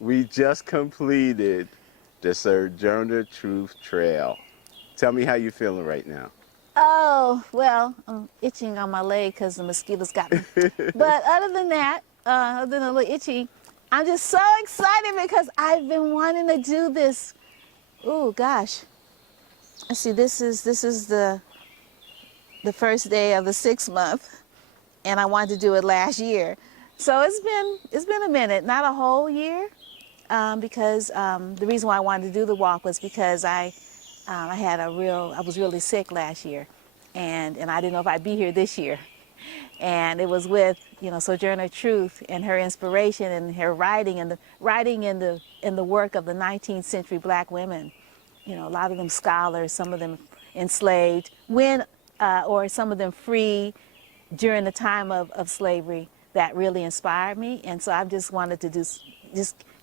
we just completed the Sojourner Truth Trail. Tell me how you feeling right now. Oh, well, I'm itching on my leg because the mosquitoes got me. But other than that, other than a little itchy, I'm just so excited because I've been wanting to do this. Oh gosh. Let's see, this is the first day of the 6th month, and I wanted to do it last year. So it's been a minute, not a whole year, because the reason why I wanted to do the walk was because I was really sick last year, and I didn't know if I'd be here this year. And it was with, Sojourner Truth and her inspiration and her writing and the writing in the work of the 19th century black women. A lot of them scholars, some of them enslaved, or some of them free during the time of slavery, that really inspired me. And so I just wanted to just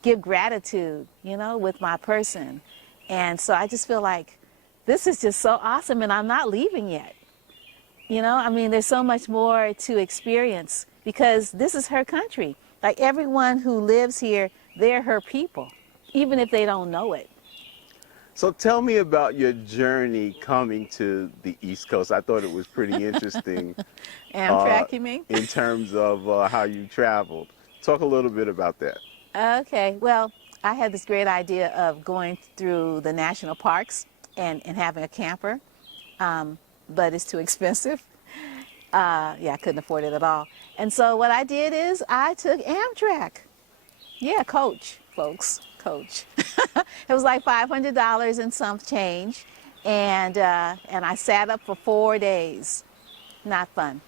give gratitude, with my person. And so I just feel like this is just so awesome, and I'm not leaving yet. There's so much more to experience because this is her country. Like everyone who lives here, they're her people, even if they don't know it. So tell me about your journey coming to the East Coast. I thought it was pretty interesting. Amtrak, you mean? In terms of how you traveled. Talk a little bit about that. Okay, well, I had this great idea of going through the national parks and having a camper, but it's too expensive. I couldn't afford it at all. And so what I did is I took Amtrak. Yeah, coach, folks, coach. It was like $500 and some change, and I sat up for 4 days. Not fun,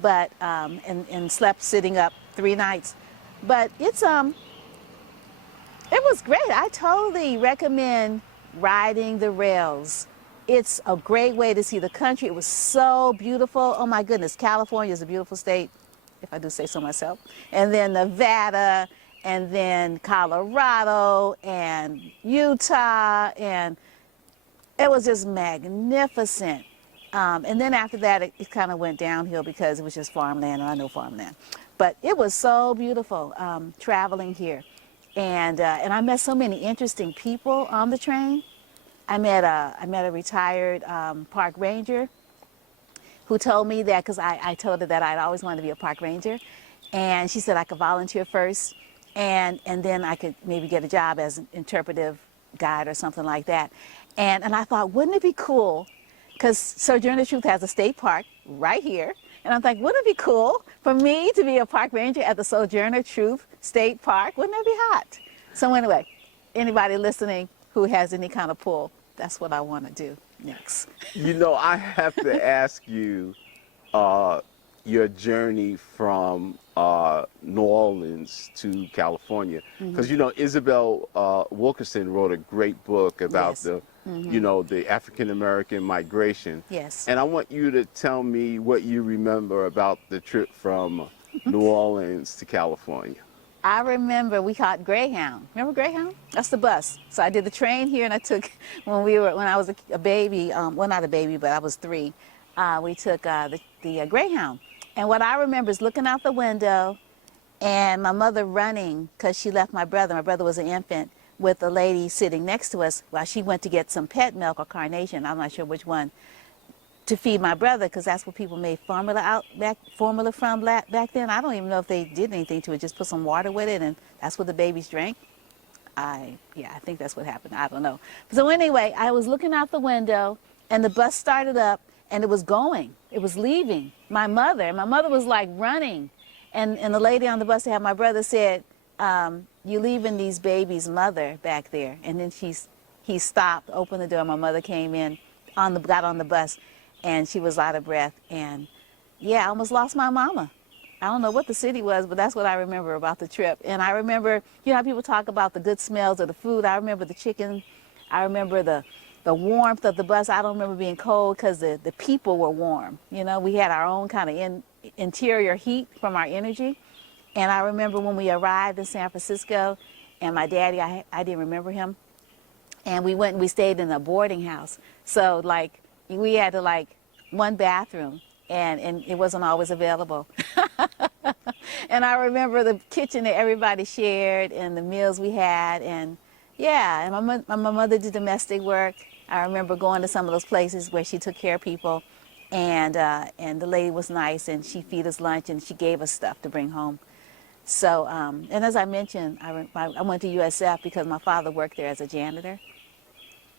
but and slept sitting up 3 nights. But it was great. I totally recommend riding the rails. It's a great way to see the country. It was so beautiful. Oh my goodness, California is a beautiful state, if I do say so myself. And then Nevada, and then Colorado, and Utah, and it was just magnificent. And then after that, it kind of went downhill because it was just farmland, and I know farmland. But it was so beautiful traveling here. And I met so many interesting people on the train. I met a retired park ranger who told me that, because I told her that I'd always wanted to be a park ranger. And she said I could volunteer first, and then I could maybe get a job as an interpretive guide or something like that. And I thought, wouldn't it be cool? Because Sojourner Truth has a state park right here. And I'm like, wouldn't it be cool for me to be a park ranger at the Sojourner Truth State Park? Wouldn't that be hot? So anyway, anybody listening who has any kind of pull, that's what I want to do next. I have to ask you your journey from New Orleans to California. Because, Isabel Wilkerson wrote a great book about Yes. the African-American migration. Yes. And I want you to tell me what you remember about the trip from New Orleans to California. I remember we caught Greyhound. Remember Greyhound? That's the bus. So I did the train here, and I took, when I was a baby, well, not a baby, but I was 3, we took the Greyhound. And what I remember is looking out the window and my mother running because she left my brother. My brother was an infant, with a lady sitting next to us while she went to get some pet milk or carnation, I'm not sure which one, to feed my brother, because that's what people made formula from back then. I don't even know if they did anything to it, just put some water with it, and that's what the babies drank. I think that's what happened. I don't know. So anyway, I was looking out the window, and the bus started up, and it was going. It was leaving. My mother was like running, and the lady on the bus that had my brother said, "You leaving these babies' mother back there?" And then he stopped, opened the door. My mother came in, got on the bus, and she was out of breath. And yeah, I almost lost my mama. I don't know what the city was, but that's what I remember about the trip. And I remember, how people talk about the good smells of the food. I remember the chicken. I remember the warmth of the bus. I don't remember being cold because the people were warm. We had our own kind of interior heat from our energy. And I remember when we arrived in San Francisco, and my daddy, I didn't remember him, and we went and we stayed in a boarding house. So we had one bathroom, and it wasn't always available. And I remember the kitchen that everybody shared and the meals we had. And yeah, and my mother did domestic work. I remember going to some of those places where she took care of people. And the lady was nice, and she feed us lunch, and she gave us stuff to bring home. So, and as I mentioned, I went to USF because my father worked there as a janitor.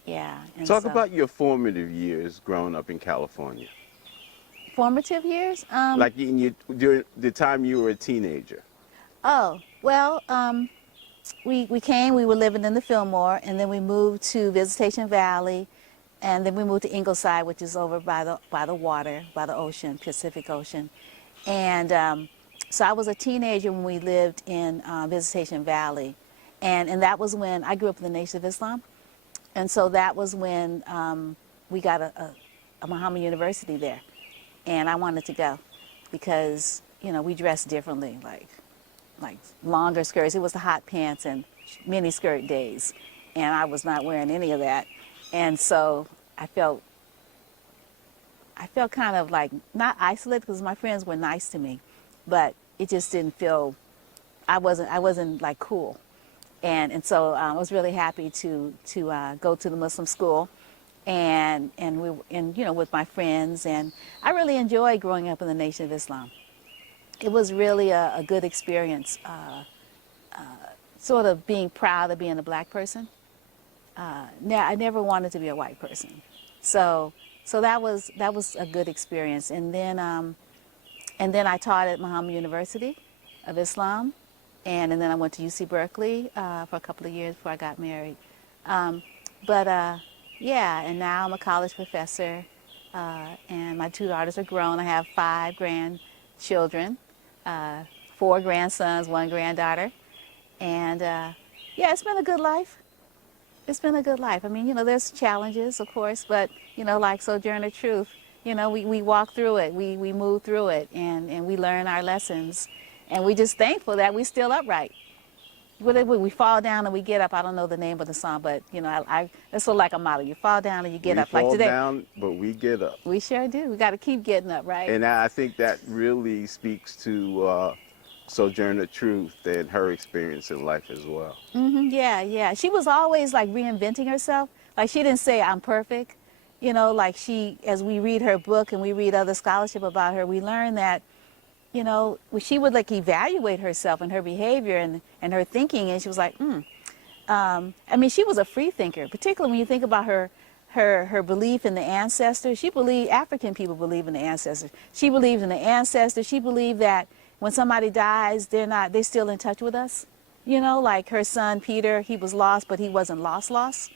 Yeah, and Talk so about your formative years growing up in California. formative years. Like during the time you were a teenager. Oh, well, we were living in the Fillmore, and then we moved to Visitation Valley, and then we moved to Ingleside, which is over by the water, by the ocean, Pacific Ocean. And so I was a teenager when we lived in Visitation Valley, and that was when I grew up in the Nation of Islam, and so that was when we got a Muhammad University there, and I wanted to go because we dressed differently, like longer skirts. It was the hot pants and mini skirt days, and I was not wearing any of that. And so I felt kind of like not isolated because my friends were nice to me, but it just didn't feel I wasn't like cool. And so I was really happy to go to the Muslim school, and with my friends, and I really enjoyed growing up in the Nation of Islam. It was really a good experience, sort of being proud of being a black person. Now, I never wanted to be a white person, so that was a good experience. And then I taught at Muhammad University of Islam, and then I went to UC Berkeley for a couple of years before I got married. Yeah, and now I'm a college professor, and my two daughters are grown. I have 5 grandchildren, 4 grandsons, 1 granddaughter, and yeah, it's been a good life. It's been a good life. I mean, there's challenges, of course, but, like Sojourner Truth, we walk through it, we move through it, and we learn our lessons, and we're just thankful that we're still upright. We fall down and we get up. I don't know the name of the song, but, that's sort of like a motto. You fall down and you get up. Like today. We fall down, but we get up. We sure do. We got to keep getting up, right? And I think that really speaks to Sojourner Truth and her experience in life as well. Yeah. She was always like reinventing herself. Like she didn't say I'm perfect. Like as we read her book and we read other scholarship about her, we learn that, she would like evaluate herself and her behavior and her thinking, and she was like, I mean, she was a free thinker, particularly when you think about her belief in the ancestors. She believed African people believe in the ancestors. She believed in the ancestors. She believed that when somebody dies, they're still in touch with us. Like her son Peter, he was lost, but he wasn't lost.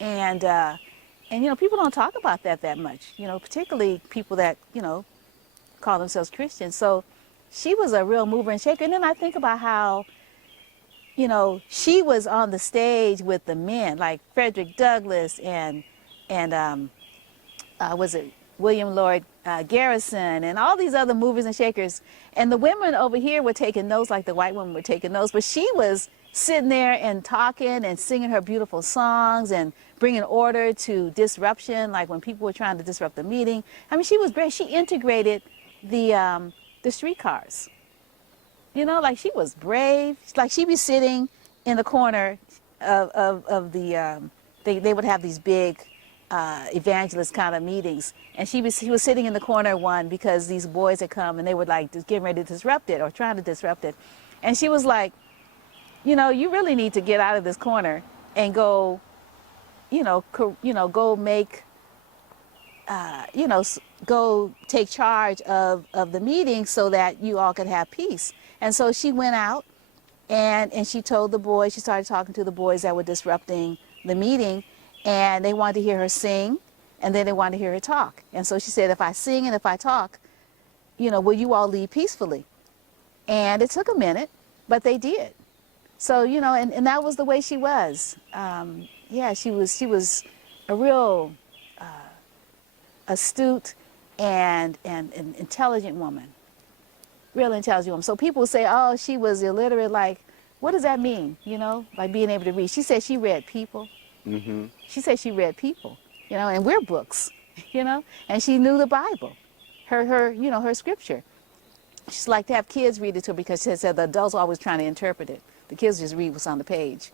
And people don't talk about that much. Particularly people that call themselves Christians. So she was a real mover and shaker. And then I think about how she was on the stage with the men like Frederick Douglass and was it William Lloyd Garrison and all these other movers and shakers. And the women over here were taking notes like the white women were taking notes, but she was sitting there and talking and singing her beautiful songs and bringing order to disruption, like when people were trying to disrupt the meeting. I mean, she was great. She integrated the streetcars. Like she was brave. Like she'd be sitting in the corner of the, they would have these big evangelist kind of meetings, and she was sitting in the corner one because these boys had come and they were like just getting ready to disrupt it or trying to disrupt it, and she was like, you really need to get out of this corner and go, go make, go take charge of the meeting so that you all could have peace. And so she went out and she told the boys, she started talking to the boys that were disrupting the meeting, and they wanted to hear her sing, and then they wanted to hear her talk. And so she said, if I sing and if I talk, will you all leave peacefully? And it took a minute, but they did. So, and that was the way she was. Yeah, she was a real astute and intelligent woman. Real intelligent woman. So people say, oh, she was illiterate. Like, what does that mean? Like being able to read. She said she read people. Mm-hmm. She said she read people, and we're books, and she knew the Bible, her scripture. she's like to have kids read it to her because she said the adults are always trying to interpret it. The kids just read what's on the page.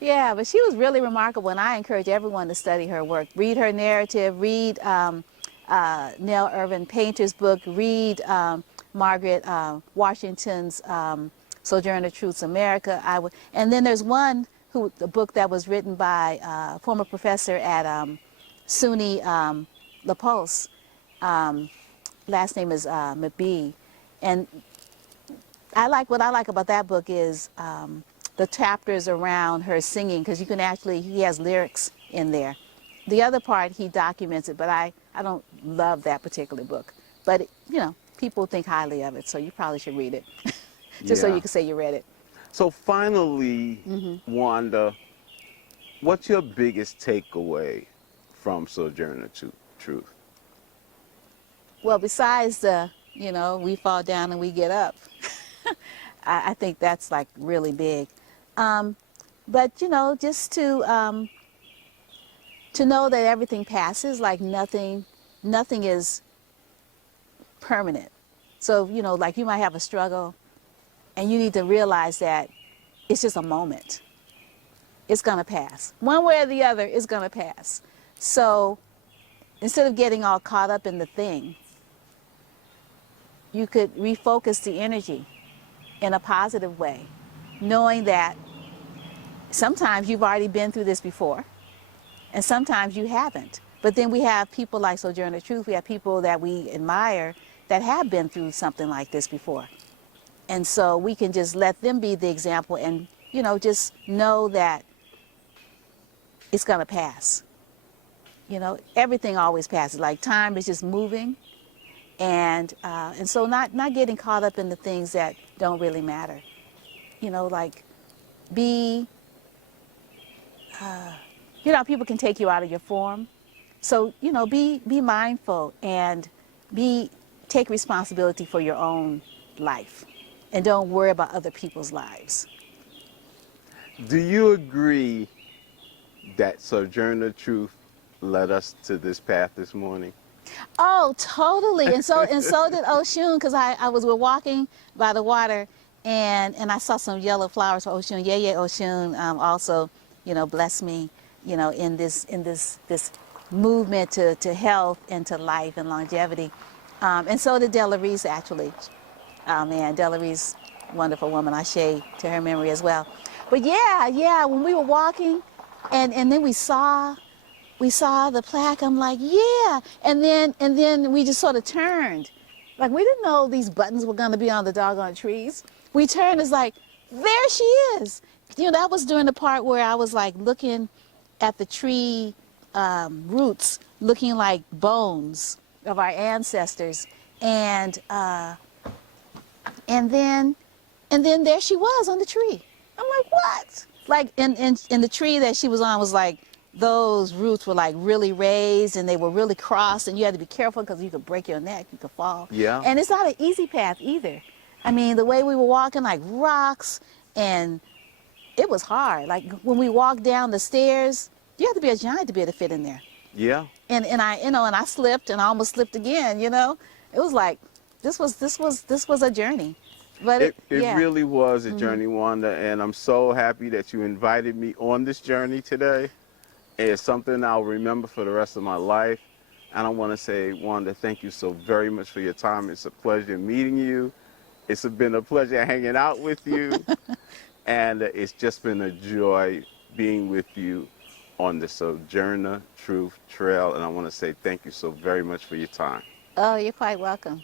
Yeah, but she was really remarkable, and I encourage everyone to study her work. Read her narrative, read Nell Irvin Painter's book, read Margaret Washington's Sojourner Truths America. And then there's the book that was written by a former professor at SUNY La Pulse. Last name is McBee. And what I like about that book is the chapters around her singing, because he has lyrics in there. The other part, he documents it, but I don't love that particular book. But, people think highly of it, so you probably should read it, just so you can say you read it. So finally, Wanda, what's your biggest takeaway from Sojourner Truth? Well, besides we fall down and we get up, I think that's like really big. But just to know that everything passes, like nothing is permanent. So, like you might have a struggle and you need to realize that it's just a moment. It's gonna pass. One way or the other, it's gonna pass. So instead of getting all caught up in the thing, you could refocus the energy in a positive way, knowing that sometimes you've already been through this before, and sometimes you haven't. But then we have people like Sojourner Truth, we have people that we admire that have been through something like this before. And so we can just let them be the example and, just know that it's gonna pass. Everything always passes. Like time is just moving, and so not getting caught up in the things that don't really matter. Like people can take you out of your form. So, be mindful and take responsibility for your own life, and don't worry about other people's lives. Do you agree that Sojourner Truth led us to this path this morning? Oh, totally. And so did Oshun, because we're walking by the water, and I saw some yellow flowers for Oshun. Yeah, Oshun also, blessed me, in this movement to health and to life and longevity. And so did Della Reese, actually. Oh man, Della Reese, wonderful woman. I shade to her memory as well. But yeah, when we were walking, and then we saw the plaque, I'm like, yeah. And then we just sort of turned. Like, we didn't know these buttons were gonna be on the doggone trees. We turned, it's like, there she is. That was during the part where I was like looking at the tree roots, looking like bones of our ancestors. And then there she was on the tree. I'm like, what? Like, in the tree that she was on was like, those roots were like really raised, and they were really crossed, and you had to be careful because you could break your neck, you could fall. Yeah. And it's not an easy path either. I mean, the way we were walking, like rocks, and it was hard. Like when we walked down the stairs, you have to be a giant to be able to fit in there. Yeah. And I slipped, and I almost slipped again. It was like this was a journey. But it yeah. really was a journey, Wanda, and I'm so happy that you invited me on this journey today. It's something I'll remember for the rest of my life. And I want to say, Wanda, thank you so very much for your time. It's a pleasure meeting you. It's been a pleasure hanging out with you. And it's just been a joy being with you on the Sojourner Truth Trail. And I want to say thank you so very much for your time. Oh, you're quite welcome.